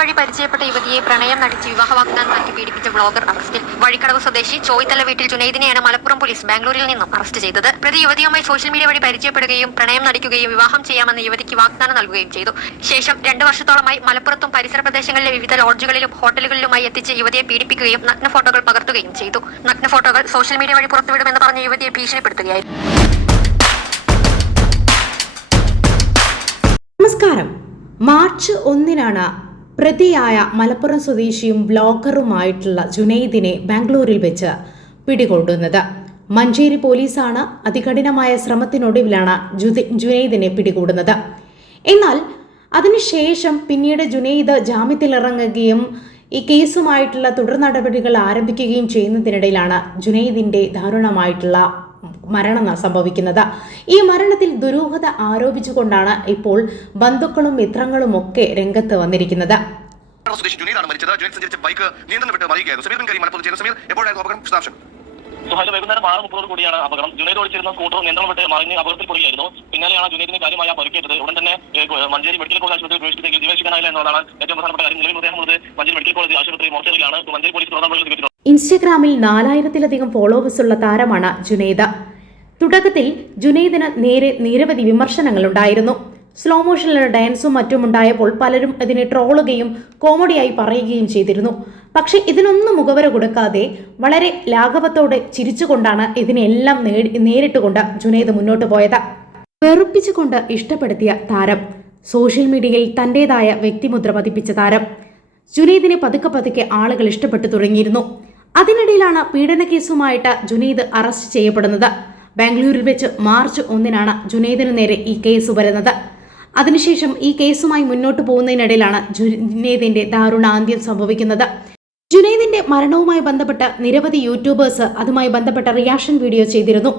വഴി പരിചയപ്പെട്ട യുവതിയെ പ്രണയം നടിച്ച് വിവാഹ വാഗ്ദാനം നൽകി പീഡിപ്പിച്ച വ്ളോഗർ അറസ്റ്റിൽ. വഴിക്കടവ് സ്വദേശി ചോയ്തല വീട്ടിൽ ജുനൈദിനെയാണ് മലപ്പുറം പോലീസ് ബാംഗ്ലൂരിൽ നിന്നും അറസ്റ്റ് ചെയ്തത്. പ്രതി യുവതിയുമായി സോഷ്യൽ മീഡിയ വഴി പരിചയപ്പെടുകയും പ്രണയം നടിക്കുകയും വിവാഹം ചെയ്യാമെന്ന് യുവതിക്ക് വാഗ്ദാനം നൽകുകയും ചെയ്തു. ശേഷം 2 വർഷത്തോളമായി മലപ്പുറത്തും പരിസര പ്രദേശങ്ങളിലെ വിവിധ ലോഡ്ജുകളിലും ഹോട്ടലുകളിലുമായി എത്തിച്ച് യുവതിയെ പീഡിപ്പിക്കുകയും നഗ്ന ഫോട്ടോകൾ പകർത്തുകയും ചെയ്തു. നഗ്ന ഫോട്ടോകൾ സോഷ്യൽ മീഡിയ വഴി പുറത്തുവിടുമെന്ന് പറഞ്ഞ യുവതിയെ ഭീഷണിപ്പെടുത്തുകയായിരുന്നു. നമസ്കാരം. മാർച്ച് 1 പ്രതിയായ മലപ്പുറം സ്വദേശിയും ബ്ലോഗറുമായിട്ടുള്ള ജുനൈദിനെ ബാംഗ്ലൂരിൽ വെച്ച് പിടികൂടുന്നത്. മഞ്ചേരി പോലീസാണ് അതികഠിനമായ ശ്രമത്തിനൊടുവിലാണ് ജുനൈദിനെ പിടികൂടുന്നത്. എന്നാൽ അതിനുശേഷം പിന്നീട് ജുനൈദ് ജാമ്യത്തിലിറങ്ങുകയും ഈ കേസുമായിട്ടുള്ള തുടർ നടപടികൾ ആരംഭിക്കുകയും ചെയ്യുന്നതിനിടയിലാണ് ജുനൈദിന്റെ ദാരുണമായിട്ടുള്ള മരണം സംഭവിക്കുന്നത്. ഈ മരണത്തിൽ ദുരൂഹത ആരോപിച്ചുകൊണ്ടാണ് ഇപ്പോൾ ബന്ധുക്കളും മിത്രങ്ങളും ഒക്കെ രംഗത്ത് വന്നിരിക്കുന്നത്. വൈകുന്നേരം 6:30 കൂടിയാണ് അപകടം. ജുനൈദ് ഓടിച്ചിരുന്ന സ്കൂട്ടർ നിയന്ത്രണം വിട്ട് മറിഞ്ഞ് അപകടത്തിൽപ്പെടുകയായിരുന്നു. പിന്നാലെയാണ് ജുനൈദിന് കാര്യമായ പരിക്കേറ്റത്. ഉടൻ തന്നെ മഞ്ചേരി മെഡിക്കൽ കോളേജ് ആശുപത്രിയിൽ പ്രവേശിപ്പിച്ചെങ്കിൽ ജീവരക്ഷിക്കാനായില്ല എന്നതാണ് ഏറ്റവും പ്രധാനപ്പെട്ട കാര്യം. നിലവിൽ മൃതദേഹമുള്ളത് മഞ്ചേരി മെഡിക്കൽ കോളേജ് ആശുപത്രി മോർച്ചറിയിലാണ്. മഞ്ചേരി പോലീസ് നടപടികൾ. ഇൻസ്റ്റഗ്രാമിൽ 4000-ലധികം ഫോളോവേഴ്സുള്ള താരമാണ് ജുനൈദ്. തുടക്കത്തിൽ ജുനൈദിന് നേരെ നിരവധി വിമർശനങ്ങൾ ഉണ്ടായിരുന്നു. സ്ലോ മോഷനിലുള്ള ഡാൻസും മറ്റും ഉണ്ടായപ്പോൾ പലരും ഇതിനെ ട്രോളുകയും കോമഡിയായി പറയുകയും ചെയ്തിരുന്നു. പക്ഷെ ഇതിനൊന്നും മുഖവര കൊടുക്കാതെ വളരെ ലാഘവത്തോടെ ചിരിച്ചുകൊണ്ടാണ് ഇതിനെല്ലാം നേരിട്ടുകൊണ്ട് ജുനൈദ് മുന്നോട്ട് പോയത്. വെറുപ്പിച്ചുകൊണ്ട് ഇഷ്ടപ്പെടുത്തിയ താരം, സോഷ്യൽ മീഡിയയിൽ തന്റേതായ വ്യക്തിമുദ്ര പതിപ്പിച്ച താരം. ജുനൈദിനെ പതുക്കെ ആളുകൾ ഇഷ്ടപ്പെട്ടു തുടങ്ങിയിരുന്നു. അതിനിടയിലാണ് പീഡന കേസുമായിട്ട് ജുനൈദ് അറസ്റ്റ് ചെയ്യപ്പെടുന്നത്. ബാംഗ്ലൂരിൽ വെച്ച് മാർച്ച് 1 ജുനൈദിനു നേരെ ഈ കേസ് വരുന്നത്. അതിനുശേഷം ഈ കേസുമായി മുന്നോട്ട് പോകുന്നതിനിടയിലാണ് ജുനൈദിന്റെ ദാരുണാന്ത്യം സംഭവിക്കുന്നത്. ജുനൈദിന്റെ മരണവുമായി ബന്ധപ്പെട്ട് നിരവധി യൂട്യൂബേഴ്സ് അതുമായി ബന്ധപ്പെട്ട റിയാക്ഷൻ വീഡിയോ ചെയ്തിരുന്നു.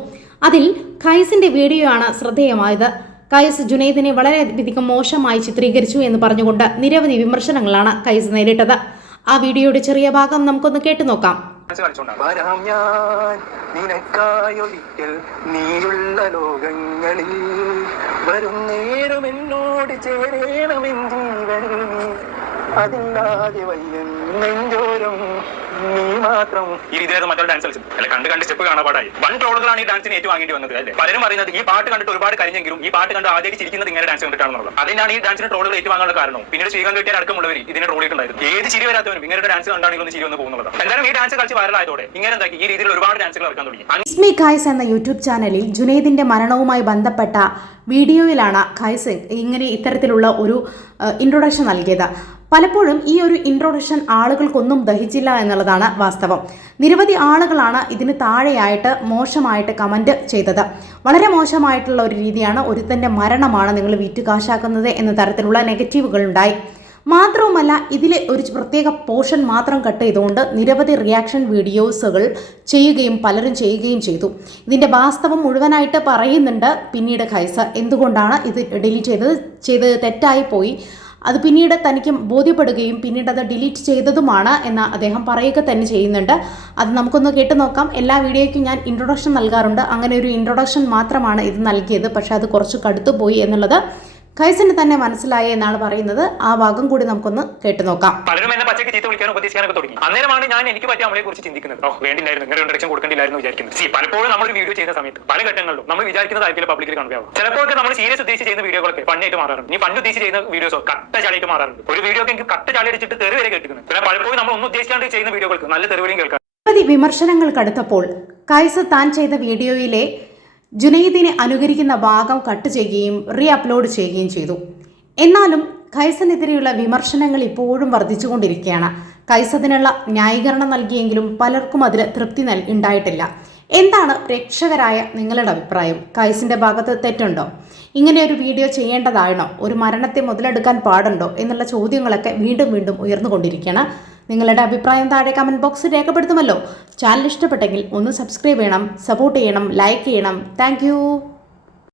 അതിൽ ഖൈസിന്റെ വീഡിയോ ആണ് ശ്രദ്ധേയമായത്. ഖൈസ് ജുനൈദിനെ വളരെയധികം മോശമായി ചിത്രീകരിച്ചു എന്ന് പറഞ്ഞുകൊണ്ട് നിരവധി വിമർശനങ്ങളാണ് ഖൈസ് നേരിട്ടത്. ആ വീഡിയോയുടെ ചെറിയ ഭാഗം നമുക്കൊന്ന് കേട്ടു നോക്കാം. നിനക്കായൊരിക്കൽ നീയുള്ള ലോകങ്ങളിൽ വരും നേരം എന്നോട് ചേരണമെൻ ജീവനിൽ നീ അതില്ലാതെ വയ്യൻ നെഞ്ചോരം നീ മാത്രം. ഈ രീതിയിലായിരുന്നു മറ്റൊരു ഡാൻസ് കളിച്ചത്. അല്ലെ കണ്ട് സ്റ്റെപ്പ് കാണാൻ പാടായി. 1 ട്രോളുകളാണ് ഈ ഡാൻസിന് ഏറ്റവും വാങ്ങേണ്ടി വന്നത്. അല്ലേ പലരും പറയുന്നത് ഈ പാട്ട് കണ്ടിട്ട് ഒരുപാട് കഴിഞ്ഞെങ്കിലും ഈ പാട്ട് കണ്ട് ആദ്യമായിട്ട് ചിരിക്കുന്നത് ഇങ്ങനെ ഡാൻസ് കണ്ടിട്ടാണെന്നുള്ളത്. അതിനാണ് ഈ ഡാൻസിന് ട്രോളുകൾ ഏറ്റുവാങ്ങാനുള്ള കാരണം. പിന്നീട് ശ്രീകാന്ത് വീട്ടിൽ അടക്കമുള്ളവർ ഇതിനെ ട്രോൾ ചെയ്തിട്ടുണ്ടായിരുന്നു. ഏത് ചിരി വരാത്തവരും ഇങ്ങനെ ഡാൻസ് കണ്ടാണെങ്കിൽ ഒന്ന് ചിരി വന്ന് പോകുന്നത്. എന്തായാലും ഈ ഡാൻസ് കളിച്ച് വൈറലായതോടെ ഇങ്ങനെ എന്താക്കി ഈ രീതിയിൽ ഒരുപാട് ഡാൻസുകൾ ഇറക്കാൻ തുടങ്ങി. ഇസ്മി ഖൈസ് എന്ന യൂട്യൂബ് ചാനലിൽ ജുനൈദിന്റെ മരണവുമായി ബന്ധപ്പെട്ട വീഡിയോയിലാണ് ഖൈസ് ഇത്തരത്തിലുള്ള ഒരു ഇൻട്രൊഡക്ഷൻ നൽകിയത്. പലപ്പോഴും ഈ ഒരു ഇൻട്രൊഡക്ഷൻ ആളുകൾക്കൊന്നും ദഹിച്ചില്ല എന്നുള്ളതാണ് വാസ്തവം. നിരവധി ആളുകളാണ് ഇതിന് താഴെയായിട്ട് മോശമായിട്ട് കമൻറ്റ് ചെയ്തത്. വളരെ മോശമായിട്ടുള്ള ഒരു രീതിയാണ്, ഒരുത്തൻ്റെ മരണമാണ് നിങ്ങൾ വിറ്റുകാശാക്കുന്നത് എന്ന തരത്തിലുള്ള നെഗറ്റീവുകൾ ഉണ്ടായി. മാത്രവുമല്ല ഇതിലെ ഒരു പ്രത്യേക പോർഷൻ മാത്രം കട്ട് ചെയ്തുകൊണ്ട് നിരവധി റിയാക്ഷൻ വീഡിയോസുകൾ പലരും ചെയ്യുകയും ചെയ്തു. ഇതിൻ്റെ വാസ്തവം മുഴുവനായിട്ട് പറയുന്നുണ്ട് പിന്നീട് ഖൈസ്. എന്തുകൊണ്ടാണ് ഇത് ഡിലീറ്റ് ചെയ്തത് തെറ്റായി പോയി, അത് പിന്നീട് തനിക്ക് ബോധ്യപ്പെടുകയും പിന്നീട് അത് ഡിലീറ്റ് ചെയ്തതുമാണ് എന്ന് അദ്ദേഹം പറയുക തന്നെ ചെയ്യുന്നുണ്ട്. അത് നമുക്കൊന്ന് കേട്ടു നോക്കാം. എല്ലാ വീഡിയോയ്ക്കും ഞാൻ ഇൻട്രൊഡക്ഷൻ നൽകാറുണ്ട്. അങ്ങനെ ഒരു ഇൻട്രൊഡക്ഷൻ മാത്രമാണ് ഇത് നൽകിയത്. പക്ഷേ അത് കുറച്ച് കടുത്തു പോയി എന്നുള്ളത് ഖൈസിന് തന്നെ മനസ്സിലായി എന്നാണ് പറയുന്നത്. ആ ഭാഗം കൂടി നമുക്കൊന്ന് കേട്ടു നോക്കാം. പലരും എന്നെ പച്ചയ്ക്ക് ചീത്ത വിളിക്കാനും ഉപദേശിക്കാനൊക്കെ തുടങ്ങി. അന്നേരമാണ് ഞാൻ എനിക്ക് പറ്റിയ അമ്മയെ കുറിച്ച് ചിന്തിക്കുന്നത്. വേണ്ടില്ലായിരുന്നു, ഇങ്ങനെ ഇൻട്രൊഡക്ഷൻ കൊടുക്കേണ്ടില്ലായിരുന്നു വിചാരിക്കുന്നത്. പലപ്പോഴും നമ്മൾ വീഡിയോ ചെയ്യുന്ന സമയത്ത് പല ഘട്ടങ്ങളിലും നമ്മൾ വിചാരിക്കുന്നതായിരിക്കും പബ്ലിക്കിൽ കാണുകയാവും. ചിലപ്പോൾ നമ്മൾ സീരിയസ് ഉദ്ദേശിച്ച് ചെയ്യുന്ന വീഡിയോകളൊക്കെ ഫണ്ണായിട്ട് മാറാറുണ്ട്. ഈ ഫണ്ട് ഉദ്ദേശിച്ച് ചെയ്യുന്ന വീഡിയോസോ കട്ട ചാളിയായിട്ട് മാറാറുണ്ട്. ഒരു വീഡിയോ എനിക്ക് കട്ട ചാളി അടിച്ചിട്ട് തെറി വരെ കേൾക്കുന്നത്. പിന്നെ പലപ്പോഴും നമ്മൾ ഒന്നും ഉദ്ദേശിക്കാണ്ട് ചെയ്യുന്ന വീഡിയോകൾക്ക് നല്ല തെറിവരെയും കേൾക്കാം. നിരവധി വിമർശനങ്ങൾക്കടുത്തപ്പോൾ ഖൈസ് താൻ ചെയ്ത വീഡിയോയിലെ ജുനൈദിനെ അനുകരിക്കുന്ന ഭാഗം കട്ട് ചെയ്യുകയും റീ അപ്ലോഡ് ചെയ്യുകയും ചെയ്തു. എന്നാലും ഖൈസിനെതിരെയുള്ള വിമർശനങ്ങൾ ഇപ്പോഴും വർദ്ധിച്ചുകൊണ്ടിരിക്കുകയാണ്. ഖൈസ് അതിനുള്ള ന്യായീകരണം നൽകിയെങ്കിലും പലർക്കും അതിൽ തൃപ്തി ഉണ്ടായിട്ടില്ല. എന്താണ് പ്രേക്ഷകരായ നിങ്ങളുടെ അഭിപ്രായം? ഖൈസിൻ്റെ ഭാഗത്ത് തെറ്റുണ്ടോ? ഇങ്ങനെ ഒരു വീഡിയോ ചെയ്യേണ്ടതാണോ? ഒരു മരണത്തെ മുതലെടുക്കാൻ പാടുണ്ടോ എന്നുള്ള ചോദ്യങ്ങളൊക്കെ വീണ്ടും ഉയർന്നുകൊണ്ടിരിക്കുകയാണ്. നിങ്ങളുടെ അഭിപ്രായം താഴെ കമൻറ്റ് ബോക്സിൽ രേഖപ്പെടുത്തുമല്ലോ. ചാനൽ ഇഷ്ടപ്പെട്ടെങ്കിൽ ഒന്ന് സബ്സ്ക്രൈബ് ചെയ്യണം, സപ്പോർട്ട് ചെയ്യണം, ലൈക്ക് ചെയ്യണം. താങ്ക്